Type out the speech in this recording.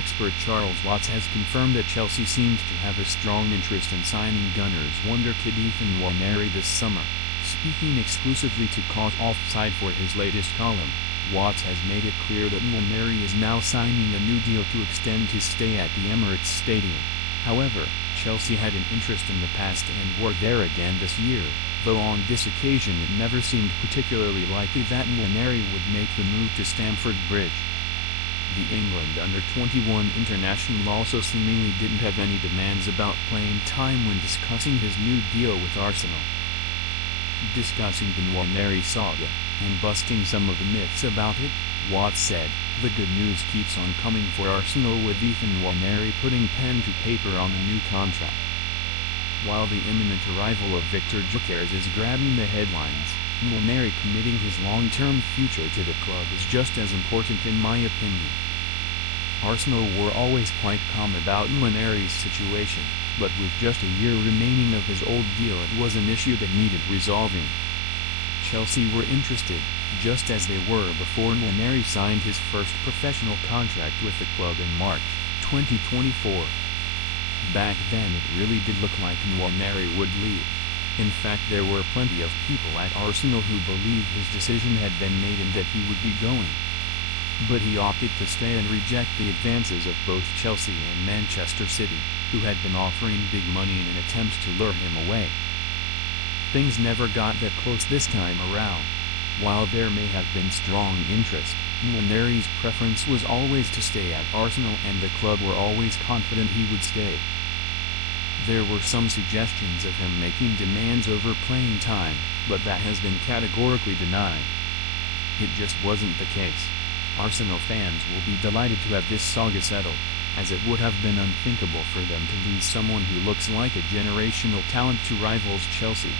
expert Charles Watts has confirmed that Chelsea seemed to have a strong interest in signing Gunners wonderkid Ethan Nwaneri this summer. Speaking exclusively to CaughtOffside for his latest column, Watts has made it clear that Nwaneri is now signing a new deal to extend his stay at the Emirates Stadium. However, Chelsea had an interest in the past and were there again this year, though on this occasion it never seemed particularly likely that Nwaneri would make the move to Stamford Bridge. The England under-21 international also seemingly didn't have any demands about playing time when discussing his new deal with Arsenal. Discussing the Nwaneri saga, and busting some of the myths about it, Watts said, "The good news keeps on coming for Arsenal with Ethan Nwaneri putting pen to paper on a new contract." While the imminent arrival of Victor Gyökeres is grabbing the headlines, Nwaneri committing his long-term future to the club is just as important in my opinion. Arsenal were always quite calm about Nwaneri's situation, but with just a year remaining of his old deal it was an issue that needed resolving. Chelsea were interested, just as they were before Nwaneri signed his first professional contract with the club in March 2024. Back then it really did look like Nwaneri would leave. In fact, there were plenty of people at Arsenal who believed his decision had been made and that he would be going. But he opted to stay and reject the advances of both Chelsea and Manchester City, who had been offering big money in an attempt to lure him away. Things never got that close this time around. While there may have been strong interest, Nwaneri's preference was always to stay at Arsenal and the club were always confident he would stay. There were some suggestions of him making demands over playing time, but that has been categorically denied. It just wasn't the case. Arsenal fans will be delighted to have this saga settled, as it would have been unthinkable for them to lose someone who looks like a generational talent to rivals Chelsea.